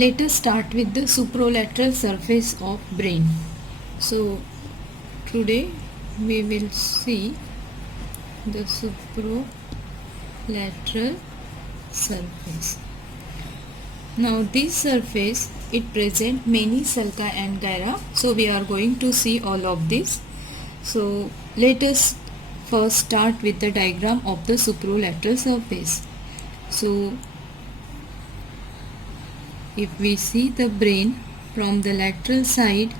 Let us start with the supralateral surface of brain. So today we will see the supralateral surface. Now this surface, it presents many sulci and gyra. So we are going to see all of this. So let us first start with the diagram of the supralateral surface. So if we see the brain from the lateral side,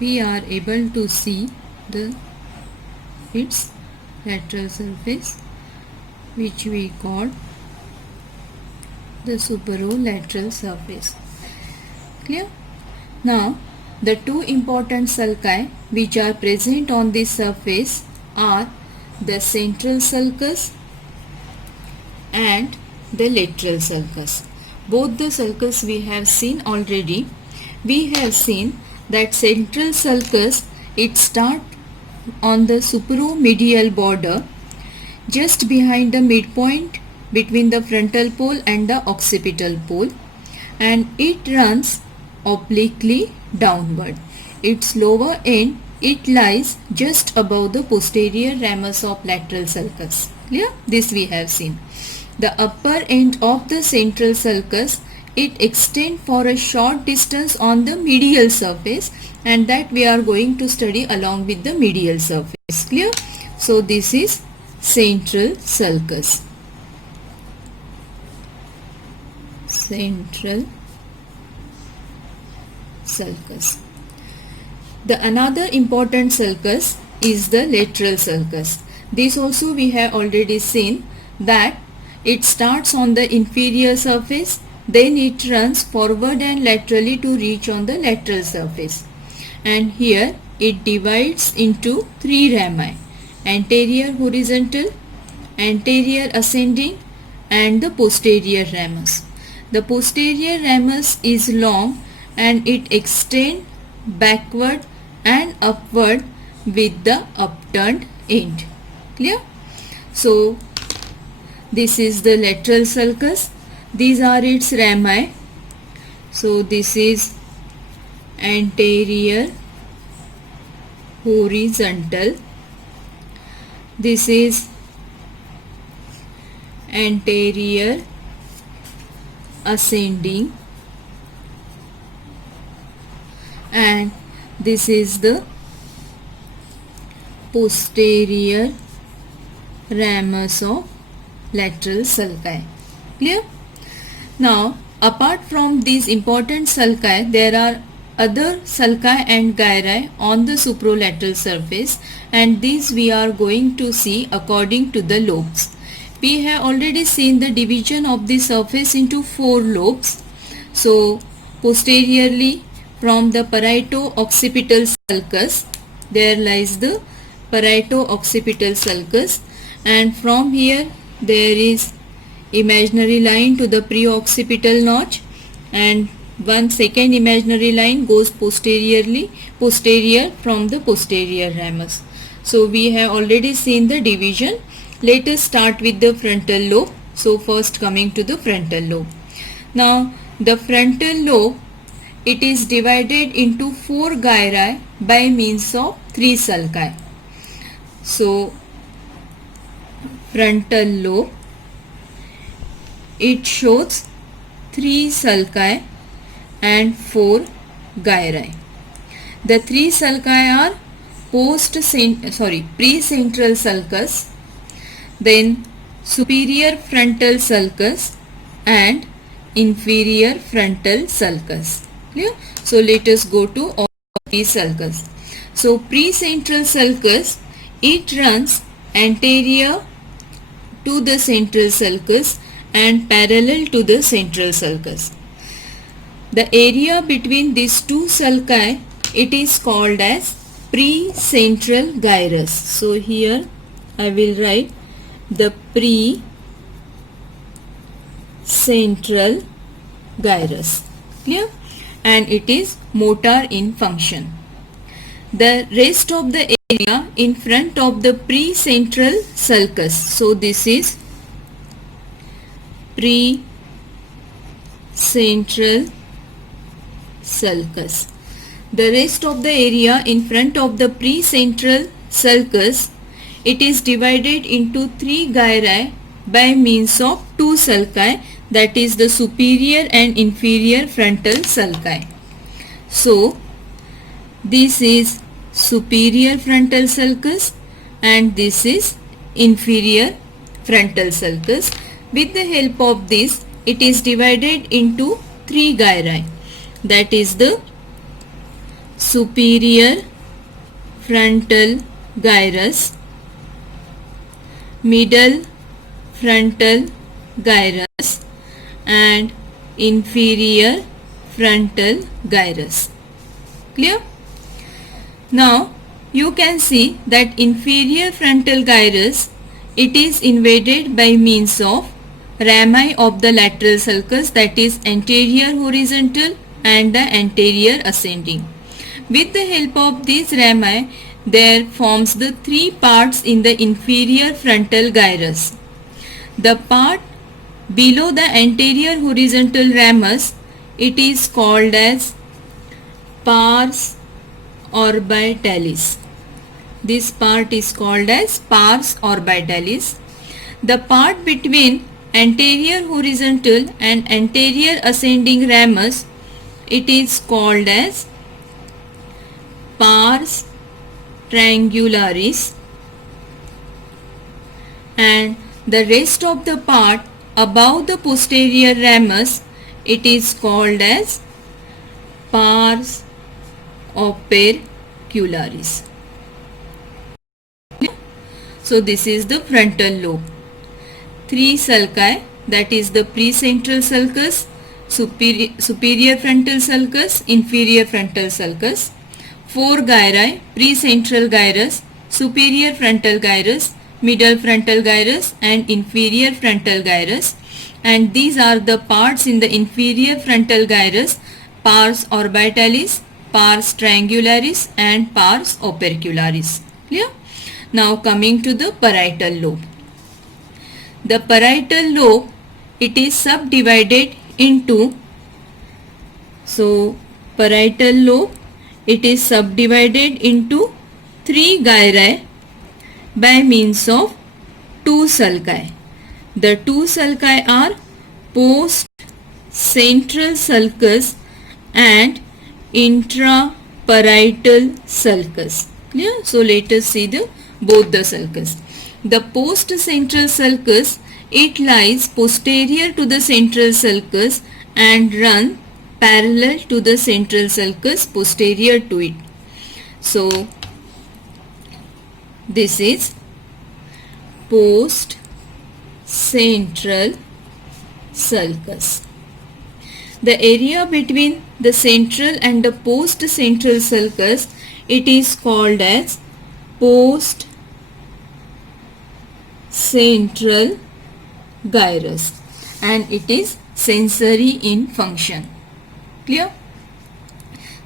we are able to see its lateral surface, which we call the superolateral surface. Clear? Now the two important sulci which are present on this surface are the central sulcus and the lateral sulcus. Both the sulcus we have seen already. We have seen that central sulcus, it starts on the superomedial border just behind the midpoint between the frontal pole and the occipital pole, and it runs obliquely downward. Its lower end, it lies just above the posterior ramus of lateral sulcus. Clear? This we have seen. The upper end of the central sulcus, it extends for a short distance on the medial surface, and that we are going to study along with the medial surface. Clear? So this is central sulcus. Central sulcus. The another important sulcus is the lateral sulcus. This also we have already seen that it starts on the inferior surface, then it runs forward and laterally to reach on the lateral surface. And here it divides into three rami: anterior horizontal, anterior ascending, and the posterior ramus. The posterior ramus is long and it extends backward and upward with the upturned end. Clear? So this is the lateral sulcus. These are its rami. So this is anterior horizontal. This is anterior ascending, and this is the posterior ramus of lateral sulci. Clear? Now apart from these important sulci, there are other sulci and gyri on the supralateral surface, and these we are going to see according to the lobes. We have already seen the division of the surface into four lobes. So posteriorly from the parieto-occipital sulcus, there lies the parieto-occipital sulcus, and from here there is imaginary line to the pre-occipital notch, and one second imaginary line goes posterior from the posterior ramus. So we have already seen the division. Let us start with the frontal lobe. So first coming to the frontal lobe. Now the frontal lobe, it is divided into four gyri by means of three sulci. So frontal lobe, it shows three sulci and four gyri. The three sulci are pre-central sulcus, then superior frontal sulcus and inferior frontal sulcus. Clear? So let us go to all three sulcus. So pre-central sulcus, it runs anterior to the central sulcus and parallel to the central sulcus. The area between these two sulci, it is called as pre-central gyrus. So here I will write the pre-central gyrus. Clear? And it is motor in function. The rest of the area in front of the pre-central sulcus. So this is pre-central sulcus. The rest of the area in front of the precentral sulcus, it is divided into three gyri by means of two sulci, that is the superior and inferior frontal sulci. So, this is superior frontal sulcus and this is inferior frontal sulcus. With the help of this, it is divided into three gyri, that is the superior frontal gyrus, middle frontal gyrus and inferior frontal gyrus. Clear? Now you can see that inferior frontal gyrus, it is invaded by means of rami of the lateral sulcus, that is anterior horizontal and the anterior ascending. With the help of these rami, there forms the three parts in the inferior frontal gyrus. The part below the anterior horizontal ramus, it is called as pars orbitalis. This part is called as pars orbitalis. The part between anterior horizontal and anterior ascending ramus, it is called as pars triangularis, and the rest of the part above the posterior ramus, it is called as pars opercularis. So this is the frontal lobe. Three sulci, that is the precentral sulcus, superior frontal sulcus, inferior frontal sulcus. Four gyri, precentral gyrus, superior frontal gyrus, middle frontal gyrus and inferior frontal gyrus. And these are the parts in the inferior frontal gyrus: pars orbitalis, pars triangularis and pars opercularis. Clear? Now coming to the parietal lobe. The parietal lobe, it is subdivided into, parietal lobe, it is subdivided into three gyri by means of two sulci. The two sulci are post central sulcus and intraparietal sulcus. Clear? So let us see both the sulcus. The post central sulcus, it lies posterior to the central sulcus and run parallel to the central sulcus posterior to it. So this is post central sulcus. The area between the central and the post central sulcus, it is called as post central gyrus and it is sensory in function. Clear?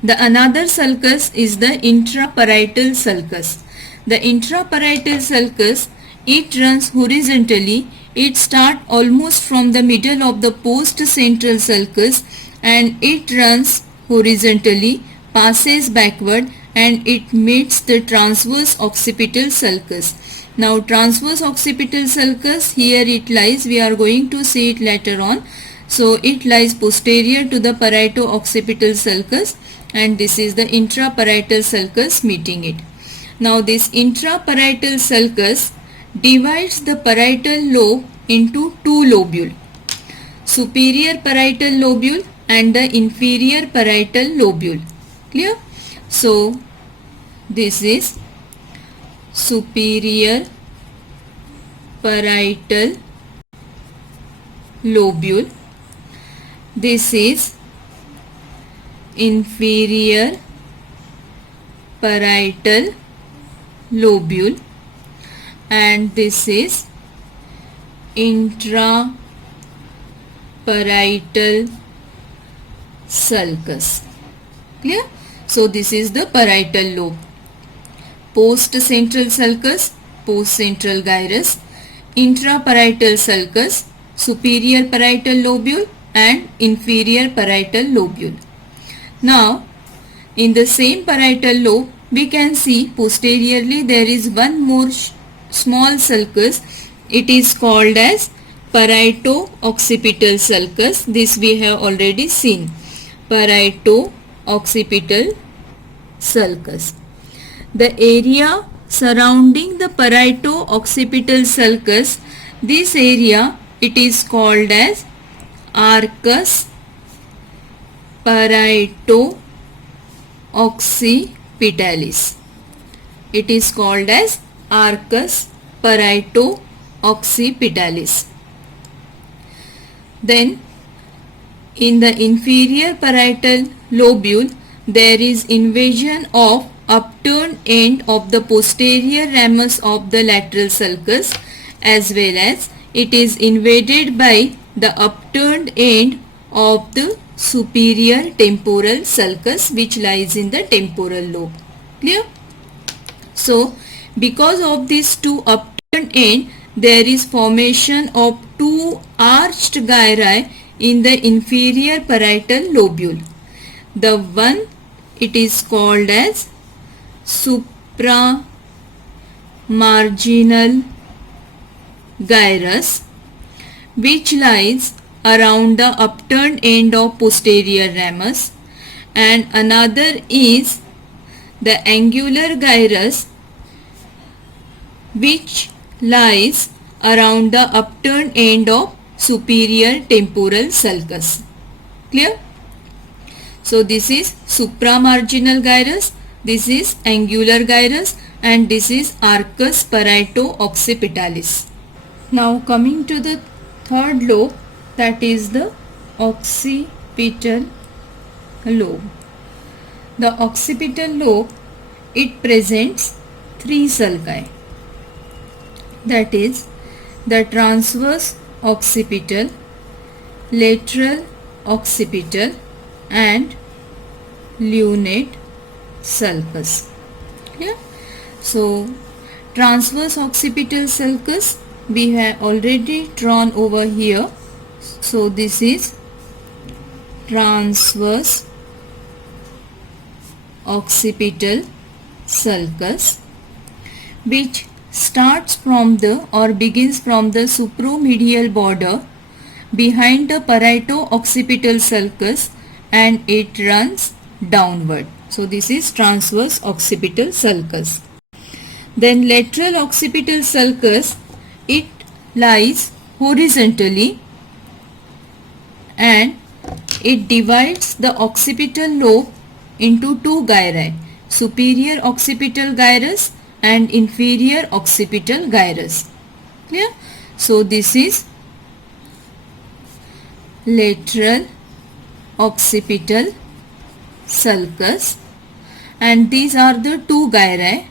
The another sulcus is the intraparietal sulcus. The intraparietal sulcus, it runs horizontally. It starts almost from the middle of the post central sulcus and it runs horizontally, passes backward and it meets the transverse occipital sulcus. Now transverse occipital sulcus, here it lies, we are going to see it later on. So it lies posterior to the parieto-occipital sulcus and this is the intraparietal sulcus meeting it. Now this intraparietal sulcus divides the parietal lobe into two lobules, superior parietal lobule and the inferior parietal lobule. Clear? So this is superior parietal lobule. This is inferior parietal lobule and this is intraparietal sulcus. Clear? So this is the parietal lobe. Post central sulcus, post central gyrus, intraparietal sulcus, superior parietal lobule and inferior parietal lobule. Now, in the same parietal lobe, we can see posteriorly there is one more small sulcus. It is called as parieto-occipital sulcus. This we have already seen. Parieto-occipital sulcus. The area surrounding the parieto-occipital sulcus, this area it is called as arcus parieto-occipitalis. It is called as arcus parieto-occipitalis. Then in the inferior parietal lobule there is invasion of upturned end of the posterior ramus of the lateral sulcus, as well as it is invaded by the upturned end of the superior temporal sulcus which lies in the temporal lobe. Clear? So, because of these two upturned end, there is formation of two arched gyri in the inferior parietal lobule. The one it is called as supramarginal gyrus, which lies around the upturned end of posterior ramus, and another is the angular gyrus, which lies around the upturned end of superior temporal sulcus. Clear? So this is supramarginal gyrus, this is angular gyrus, and this is arcus parieto-occipitalis. Now coming to the third lobe, that is the occipital lobe. The occipital lobe, it presents three sulci, that is the transverse occipital, lateral occipital, and lunate sulcus. Yeah. So transverse occipital sulcus we have already drawn over here. So this is transverse occipital sulcus, which starts from the or begins from the supromedial border behind the parieto-occipital sulcus, and it runs downward. So this is transverse occipital sulcus. Then lateral occipital sulcus, it lies horizontally and it divides the occipital lobe into two gyri, superior occipital gyrus and inferior occipital gyrus. Clear? So this is lateral occipital sulcus, and these are the two gyri.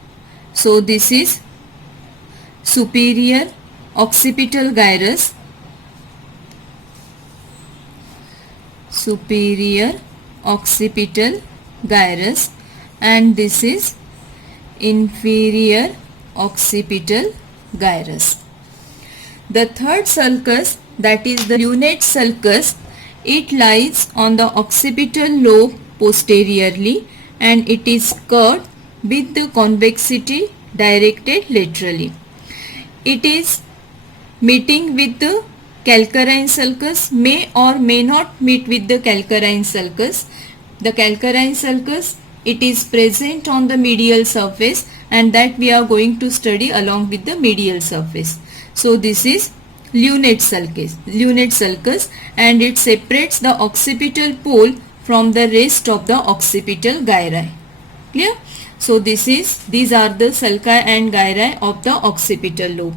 So this is superior occipital gyrus, superior occipital gyrus, and this is inferior occipital gyrus. The third sulcus, that is the lunate sulcus, it lies on the occipital lobe posteriorly and it is curved with the convexity directed laterally. It is meeting with the calcarine sulcus, may or may not meet with the calcarine sulcus. The calcarine sulcus, it is present on the medial surface, and that we are going to study along with the medial surface. So this is lunate sulcus, and it separates the occipital pole from the rest of the occipital gyri. Clear? So these are the sulci and gyri of the occipital lobe.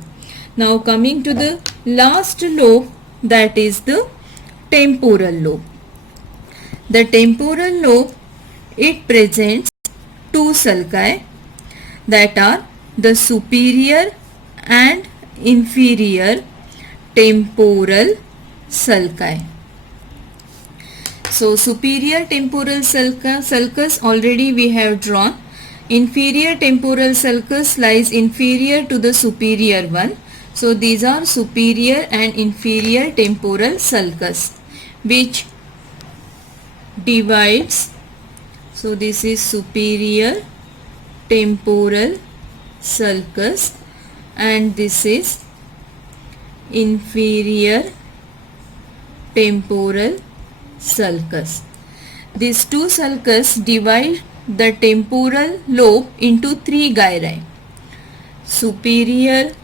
Now coming to the last lobe, that is the temporal lobe. The temporal lobe, it presents two sulci, that are the superior and inferior temporal sulci. So superior temporal sulcus already we have drawn. Inferior temporal sulcus lies inferior to the superior one. So these are superior and inferior temporal sulcus, which divides So this is superior temporal sulcus and this is inferior temporal sulcus. These two sulcus divide the temporal lobe into three gyri: superior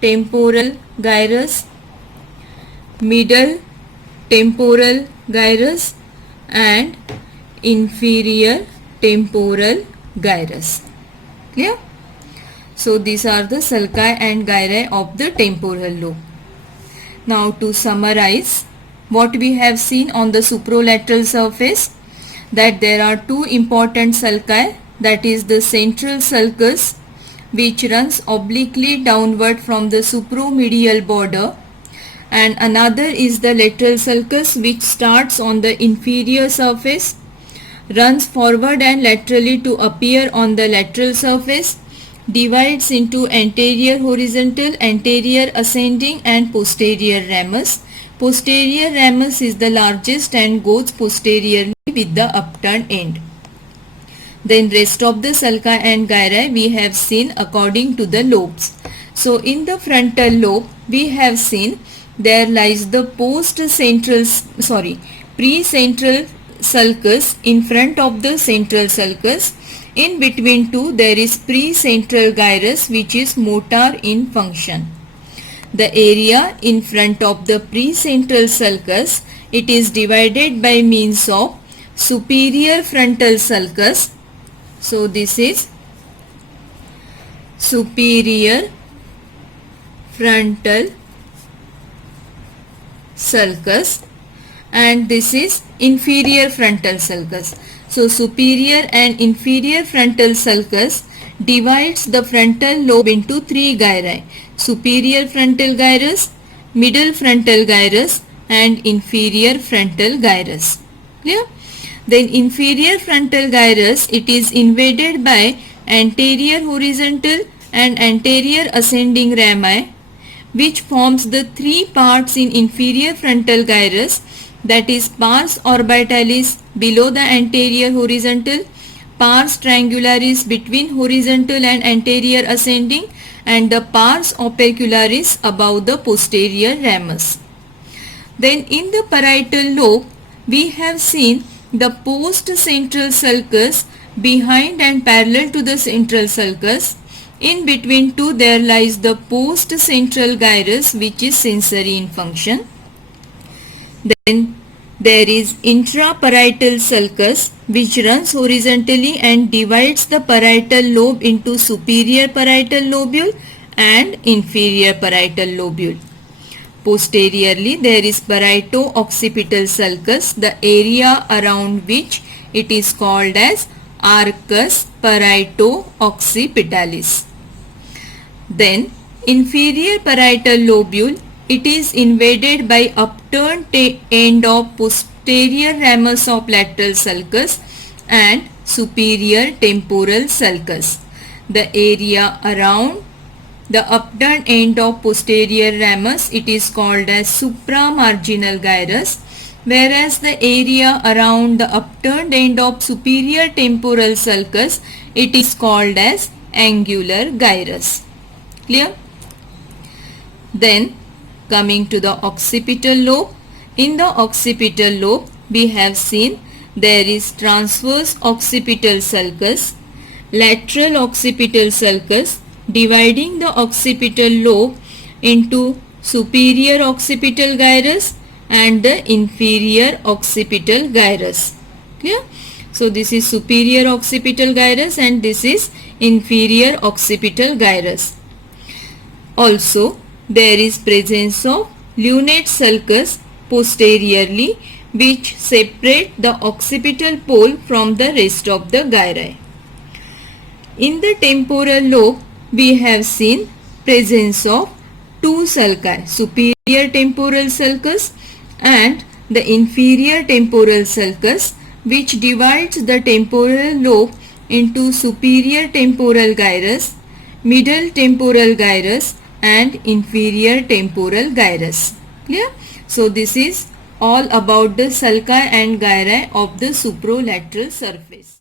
temporal gyrus, middle temporal gyrus and inferior temporal gyrus. Clear? So these are the sulci and gyri of the temporal lobe. Now to summarize what we have seen on the supralateral surface, that there are two important sulci, that is the central sulcus which runs obliquely downward from the supromedial border, and another is the lateral sulcus which starts on the inferior surface, runs forward and laterally to appear on the lateral surface, divides into anterior horizontal, anterior ascending and posterior ramus. Posterior ramus is the largest and goes posteriorly with the upturned end. Then rest of the sulci and gyri we have seen according to the lobes. So in the frontal lobe we have seen there lies the pre-central sulcus in front of the central sulcus. In between two there is pre-central gyrus which is motor in function. The area in front of the pre-central sulcus, it is divided by means of superior frontal sulcus. So this is superior frontal sulcus and this is inferior frontal sulcus. So superior and inferior frontal sulcus divides the frontal lobe into three gyri: superior frontal gyrus, middle frontal gyrus and inferior frontal gyrus. Clear? Then inferior frontal gyrus, it is invaded by anterior horizontal and anterior ascending rami which forms the three parts in inferior frontal gyrus, that is pars orbitalis below the anterior horizontal, pars triangularis between horizontal and anterior ascending and the pars opercularis above the posterior ramus. Then in the parietal lobe we have seen the post-central sulcus behind and parallel to the central sulcus. In between two there lies the post-central gyrus which is sensory in function. Then there is intraparietal sulcus which runs horizontally and divides the parietal lobe into superior parietal lobule and inferior parietal lobule. Posteriorly there is parieto-occipital sulcus, the area around which it is called as arcus parieto-occipitalis. Then inferior parietal lobule, it is invaded by upturned end of posterior ramus of lateral sulcus and superior temporal sulcus. The area around the upturned end of posterior ramus, it is called as supramarginal gyrus, whereas the area around the upturned end of superior temporal sulcus, it is called as angular gyrus. Clear? Then coming to the occipital lobe. In the occipital lobe we have seen there is transverse occipital sulcus, lateral occipital sulcus dividing the occipital lobe into superior occipital gyrus and the inferior occipital gyrus. Clear? So this is superior occipital gyrus and this is inferior occipital gyrus. Also there is presence of lunate sulcus posteriorly which separate the occipital pole from the rest of the gyri. In the temporal lobe we have seen presence of two sulci, superior temporal sulcus and the inferior temporal sulcus, which divides the temporal lobe into superior temporal gyrus, middle temporal gyrus and inferior temporal gyrus. Clear? So this is all about the sulci and gyri of the superolateral surface.